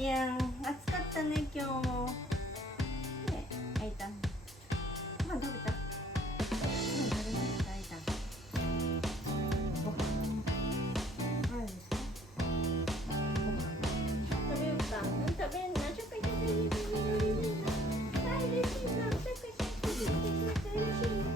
いやー、暑かったね、今日も。ね、あいた。まあ、食べた。食べました、あいた。ご飯。何ですか。食べようか。食べんな、ちょっといただいて。はい、嬉しいな、ちょっと嬉しいな。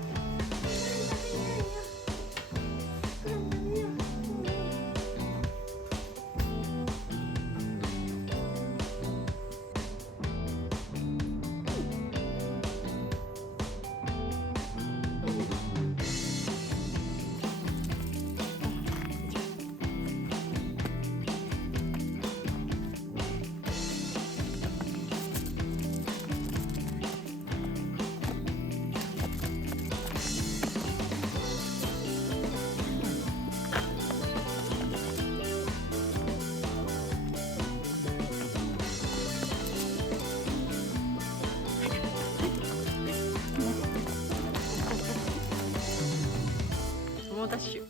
ダッシュ。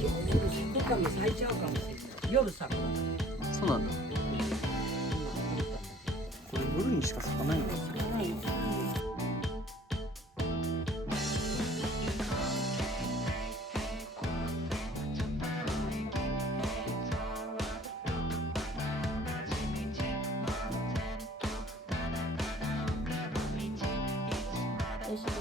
夜咲くかも咲いちゃうかもしれない。夜咲くからね。そうなんだ。これ夜にしか咲かないのかな。咲かないの。よしよし。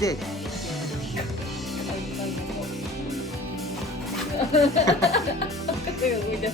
で。赤が動いてる。